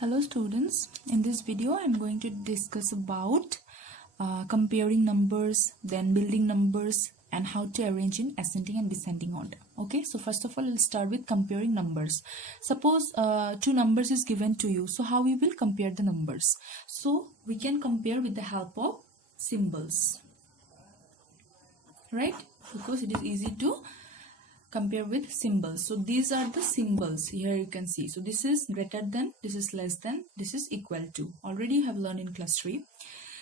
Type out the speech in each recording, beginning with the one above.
Hello students, in this video I am going to discuss about comparing numbers, then building numbers and how to arrange in ascending and descending order. Okay, so first of all we'll start with comparing numbers. Suppose two numbers is given to you, so how we will compare the numbers? So we can compare with the help of symbols, right? Because it is easy to compare with symbols. So these are the symbols here you can see. So this is greater than, this is less than, this is equal to. Already you have learned in class 3.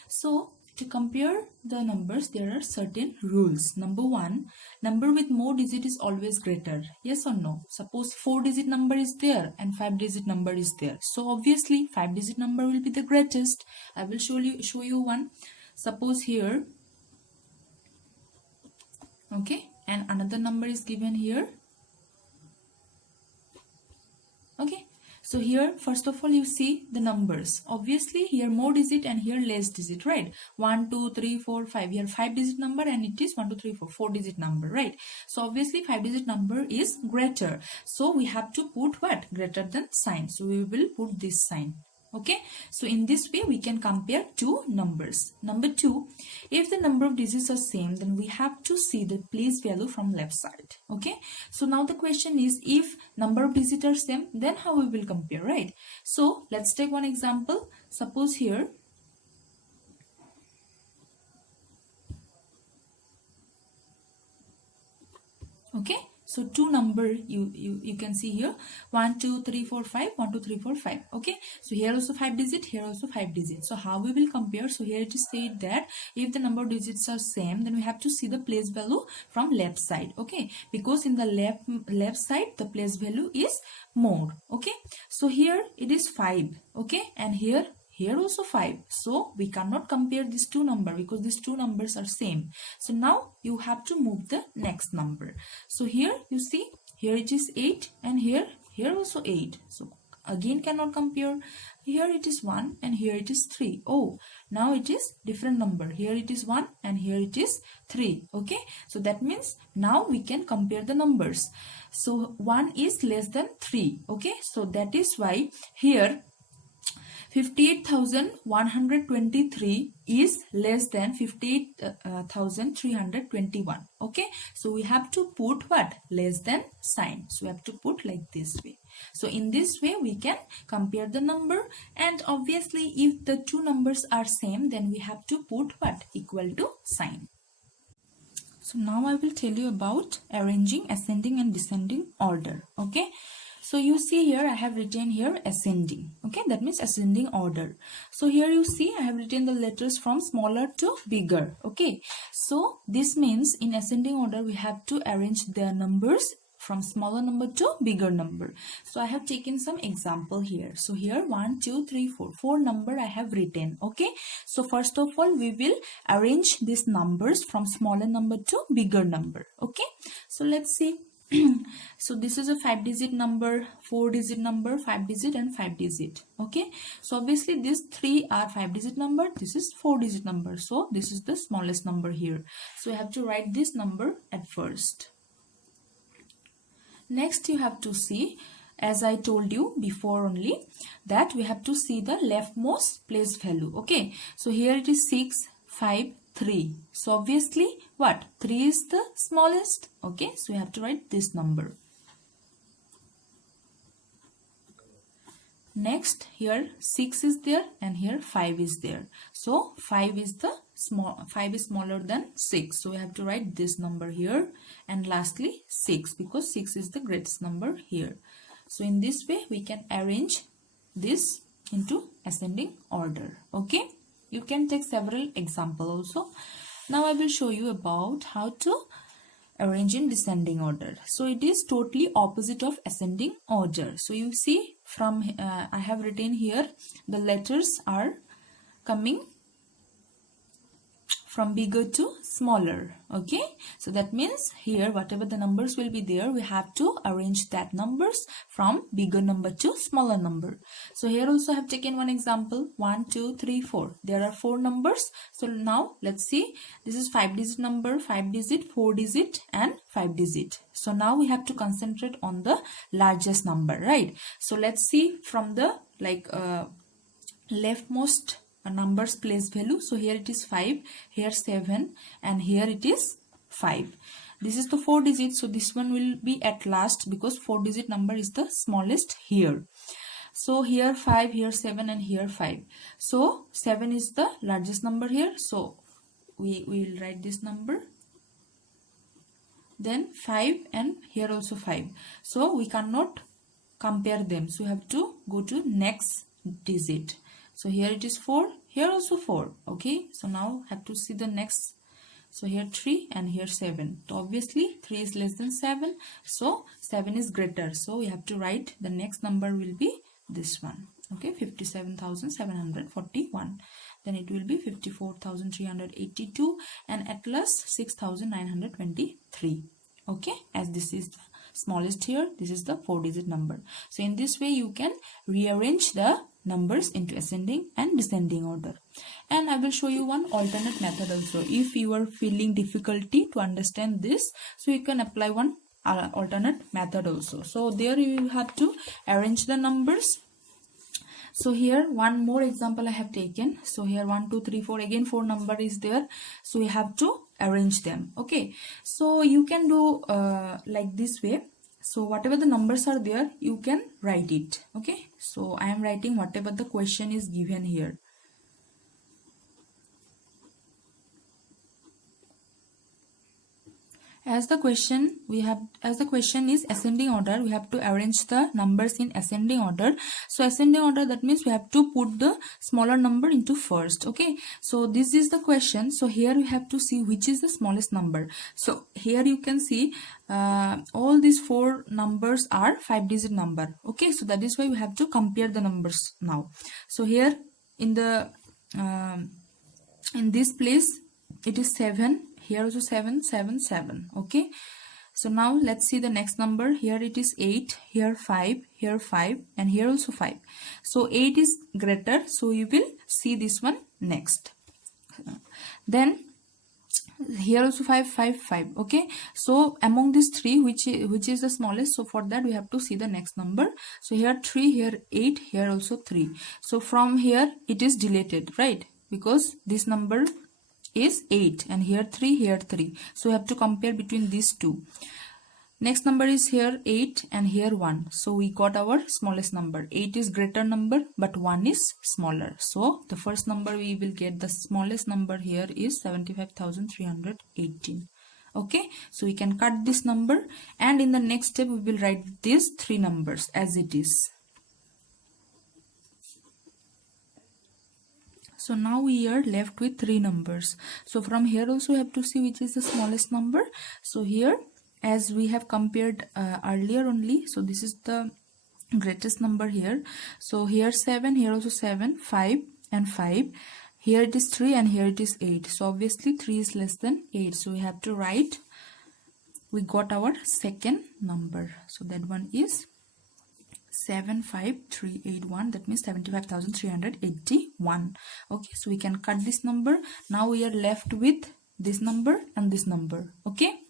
So to compare the numbers there are certain rules. Number one, number with more digit is always greater. Yes or no? Suppose 4-digit number is there and 5-digit number is there. So obviously 5-digit number will be the greatest. I will show you one. Suppose here, okay, and another number is given here. Okay, so here first of all you see the numbers. Obviously here more digit and here less digit, right? 1 2 3 4 5. Here 5-digit number and it is 1 2 3 4 4-digit number, right? So obviously 5-digit number is greater, so we have to put what? Greater than sign. So we will put this sign. Okay, so in this way we can compare two numbers. Number two, if the number of digits are same, then we have to see the place value from left side. Okay, so now the question is, if number of digits are same, then how we will compare, right? So let's take one example. Suppose here, okay, so two number you can see here, 1 2 3 4 5, 1 2 3 4 5. Okay, so here also 5-digit, here also 5-digit. So how we will compare? So here it is said that if the number of digits are same, then we have to see the place value from left side. Okay, because in the left side the place value is more. Okay, so here it is 5. Okay, and here also 5. So we cannot compare these two numbers because these two numbers are same. So now you have to move the next number. So here you see, here it is 8 and here also 8. So again cannot compare. Here it is 1 and here it is 3. Oh, now it is different number. Here it is 1 and here it is 3. Okay, so that means now we can compare the numbers. So 1 is less than 3. Okay, so that is why here 58,123 is less than 58,321. Okay, so we have to put what? Less than sign. So we have to put like this way. So in this way we can compare the number, and obviously if the two numbers are same, then we have to put what? Equal to sign. So now I will tell you about arranging ascending and descending order. Okay, so you see here I have written here ascending. Okay, that means ascending order. So here you see I have written the letters from smaller to bigger. Okay, so this means in ascending order we have to arrange their numbers from smaller number to bigger number. So I have taken some example here. So here 1 2 3 4 4 number I have written. Okay, so first of all we will arrange these numbers from smaller number to bigger number. Okay, so let's see. So this is a 5-digit number, 4-digit number, 5-digit and 5-digit. Okay, so obviously these three are 5-digit number, this is 4-digit number, so this is the smallest number here. So you have to write this number at first. Next you have to see, as I told you before only, that we have to see the leftmost place value. Okay, so here it is 6 5 3. So obviously what? 3 is the smallest. Okay, so we have to write this number. Next here 6 is there and here 5 is there. So 5 is smaller than 6. So we have to write this number here, and lastly 6, because 6 is the greatest number here. So in this way we can arrange this into ascending order. Okay, you can take several examples also. Now I will show you about how to arrange in descending order. So it is totally opposite of ascending order. So you see from I have written here the letters are coming from bigger to smaller. Okay, so that means here whatever the numbers will be there, we have to arrange that numbers from bigger number to smaller number. So here also I have taken one example, 1 2 3 4. There are 4 numbers. So now let's see, this is 5-digit number, 5-digit, 4-digit and 5-digit. So now we have to concentrate on the largest number, right? So let's see from the leftmost numbers place value. So here it is 5, here 7 and here it is 5. This is the 4 digit, so this one will be at last because 4 digit number is the smallest here. So here 5, here 7 and here 5. So 7 is the largest number here, so we will write this number. Then 5 and here also 5. So we cannot compare them, so we have to go to next digit. So here it is 4, here also 4. Okay, so now have to see the next. So here 3 and here 7. So obviously 3 is less than 7, so 7 is greater. So we have to write the next number will be this one. Okay, 57,741. Then it will be 54,382 and at last 6,923. Okay, as this is the smallest here, this is the 4-digit number. So in this way you can rearrange the numbers into ascending and descending order. And I will show you one alternate method also. If you are feeling difficulty to understand this, so you can apply one alternate method also. So there you have to arrange the numbers. So here one more example I have taken. So here 1 2 3 4, again 4 number is there, so we have to arrange them. Okay, so you can do like this way. So whatever the numbers are there, you can write it. Okay, so I am writing whatever the question is given here. As the question is ascending order, we have to arrange the numbers in ascending order. So ascending order, that means we have to put the smaller number into first. Okay, so this is the question. So here we have to see which is the smallest number. So here you can see all these 4 numbers are 5-digit number. Okay, so that is why we have to compare the numbers now. So here in the in this place it is 7. Here also 7 7 7. Okay, so now let's see the next number. Here it is 8, here 5, here 5 and here also 5. So 8 is greater, so you will see this one next. Then here also 5 5 5. Okay, so among these 3, which is the smallest? So for that we have to see the next number. So here 3, here 8, here also 3. So from here it is deleted, right? Because this number is 8 and here 3, here 3. So we have to compare between these two. Next number is here 8 and here 1. So we got our smallest number. 8 is greater number but 1 is smaller. So the first number we will get, the smallest number here is 75,318. Okay, so we can cut this number and in the next step we will write these 3 numbers as it is. So now we are left with 3 numbers. So from here also we have to see which is the smallest number. So here, as we have compared earlier only, so this is the greatest number here. So here 7, here also 7, 5 and 5. Here it is 3 and here it is 8. So obviously 3 is less than 8. So we have to write, we got our second number. So that one is 75381. That means 75,381. Okay, so we can cut this number. Now we are left with this number and this number. Okay,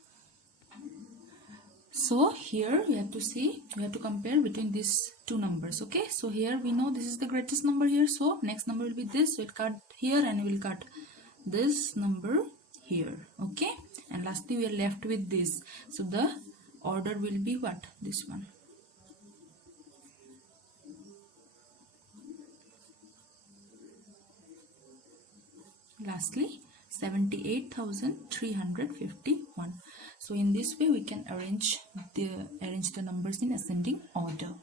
so here we have to see, we have to compare between these 2 numbers. Okay, so here we know this is the greatest number here, so next number will be this. So it cut here and we will cut this number here. Okay, and lastly we are left with this. So the order will be what? This one. Lastly 78,351. So in this way we can arrange the numbers in ascending order.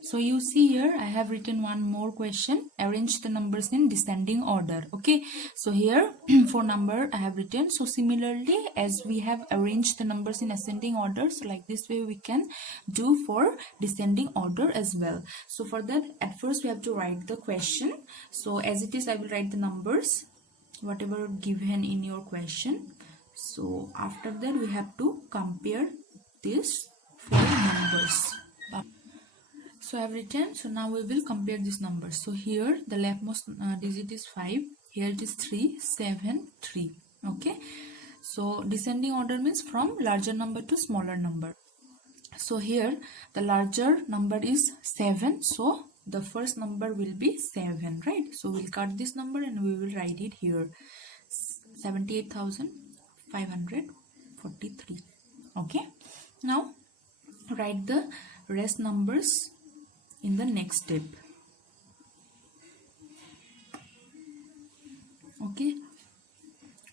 So you see here I have written one more question, arrange the numbers in descending order. Okay, so here for number I have written. So similarly as we have arranged the numbers in ascending order, so like this way we can do for descending order as well. So for that, at first we have to write the question. So as it is I will write the numbers whatever given in your question. So after that we have to compare these four numbers. So I have written, so now we will compare these numbers. So here the leftmost digit is 5, here it is 3, 7, 3. Okay, so descending order means from larger number to smaller number. So here the larger number is 7, so the first number will be 7, right? So we'll cut this number and we will write it here, 78,543. Okay, now write the rest numbers in the next step. Okay,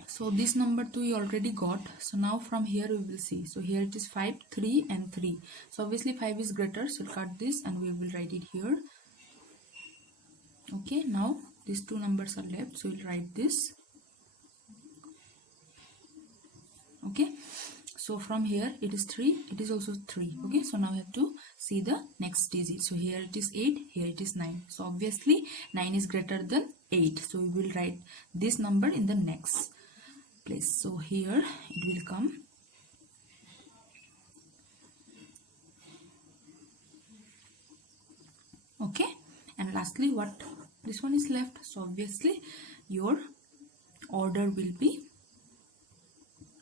so this number 2 we already got. So now from here we will see. So here it is 5, 3 and 3. So obviously 5 is greater, so cut this and we will write it here. Okay, now these two numbers are left, so we'll write this. Okay, so from here it is 3, it is also 3. Okay, so now we have to see the next digit. So here it is 8, here it is 9. So obviously 9 is greater than 8, so we will write this number in the next place. So here it will come. Okay, and lastly what this one is left, so obviously your order will be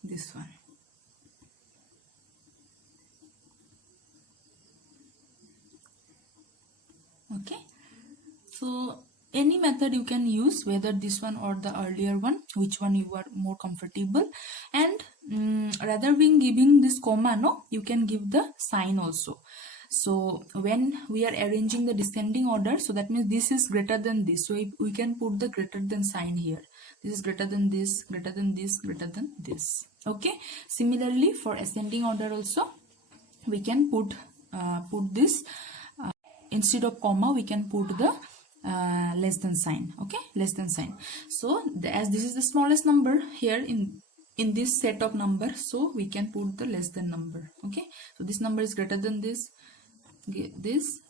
this one. Okay, so any method you can use, whether this one or the earlier one, which one you are more comfortable. And rather than giving this comma, no, you can give the sign also. So when we are arranging the descending order, so that means this is greater than this, so we can put the greater than sign here. This is greater than this, greater than this, greater than this. Okay, similarly for ascending order also we can put this instead of comma we can put the less than sign. Okay, less than sign. So as this is the smallest number here in this set of numbers, so we can put the less than number. Okay, so this number is greater than this,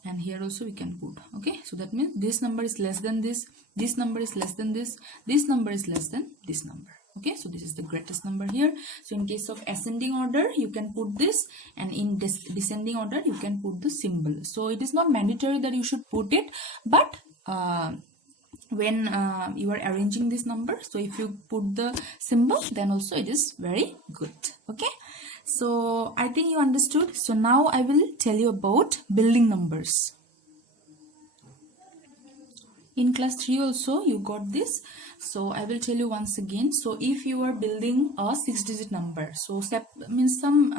and here also we can put. Okay, so that means this number is less than this number is less than this number is less than this number. Okay, so this is the greatest number here. So in case of ascending order you can put this, and in descending order you can put the symbol. So it is not mandatory that you should put it, but when you are arranging this number, so if you put the symbol then also it is very good. Okay, so I think you understood. So now I will tell you about building numbers. In class 3 also you got this, so I will tell you once again. So if you are building a 6-digit number, so means some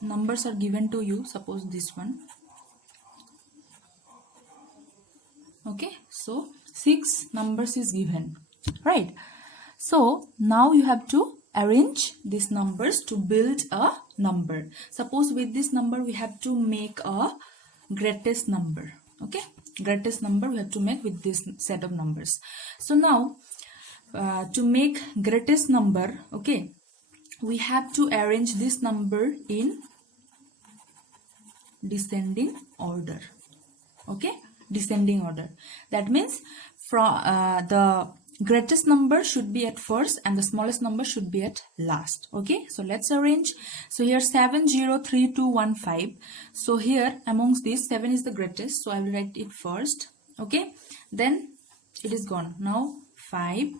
numbers are given to you, suppose this one. Okay, so 6 numbers is given, right? So now you have to arrange these numbers to build a number. Suppose with this number we have to make a greatest number. Okay, greatest number we have to make with this set of numbers. So now to make greatest number, okay, we have to arrange this number in descending order. Okay, descending order. That means from the greatest number should be at first and the smallest number should be at last. Okay, so let's arrange. So here 703215. So here amongst these 7 is the greatest, so I will write it first. Okay, then it is gone. Now 5,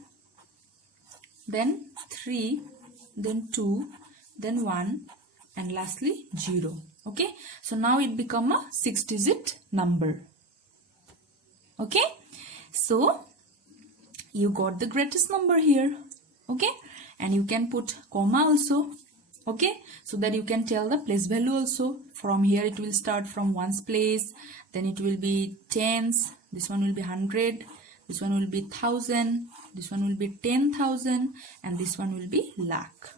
then 3, then 2, then 1, and lastly 0. Okay, so now it become a 6-digit number. Okay, so you got the greatest number here. Okay, and you can put comma also. Okay, so that you can tell the place value also. From here it will start from ones place, then it will be tens, this one will be 100, this one will be 1000, this one will be 10,000, and this one will be lakh.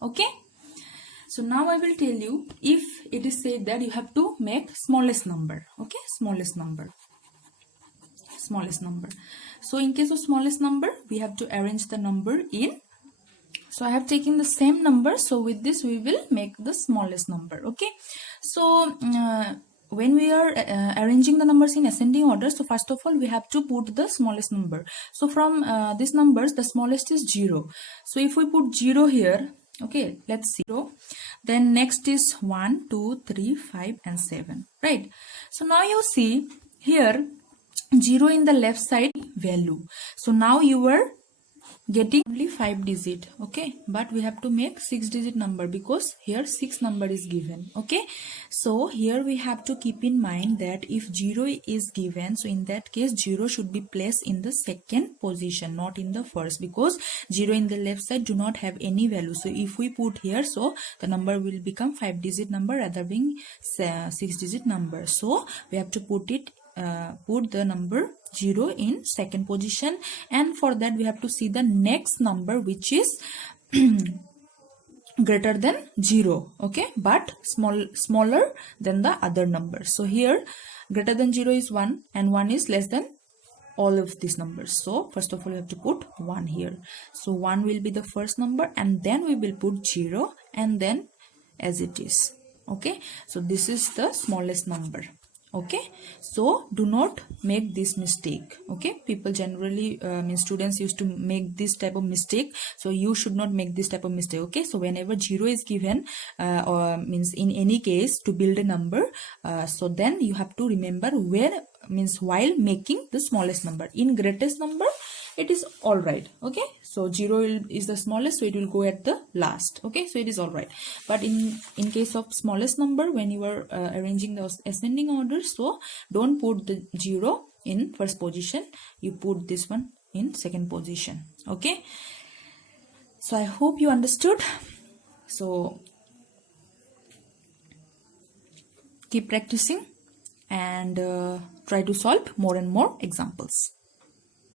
Okay, so now I will tell you, if it is said that you have to make smallest number. Okay, smallest number. So in case of smallest number we have to arrange the number in, so I have taken the same number, so with this we will make the smallest number. Okay, so when we are arranging the numbers in ascending order, so first of all we have to put the smallest number. So from these numbers, the smallest is 0. So if we put 0 here, okay, let's see. Then next is 1, 2, 3, 5 and 7, right? So now you see here 0 in the left side value. So now you are getting only 5 digit, okay, but we have to make 6 digit number because here 6 number is given, okay. So here we have to keep in mind that if 0 is given, so in that case 0 should be placed in the second position, not in the first, because 0 in the left side do not have any value. So if we put here, so the number will become 5 digit number rather being 6 digit number. So we have to put the number 0 in second position, and for that we have to see the next number which is greater than 0, okay, but smaller than the other numbers. So here greater than 0 is 1 and 1 is less than all of these numbers. So first of all we have to put 1 here. So 1 will be the first number and then we will put 0 and then as it is, okay. So this is the smallest number, okay. So do not make this mistake, okay. People generally students used to make this type of mistake, so you should not make this type of mistake, okay. So whenever 0 is given or in any case to build a number, so then you have to remember where while making the smallest number. In greatest number it is all right, okay. So 0 is the smallest, so it will go at the last, okay. So it is all right, but in case of smallest number, when you are arranging the ascending order, so don't put the 0 in first position, you put this one in second position, okay. So I hope you understood. So keep practicing and try to solve more and more examples.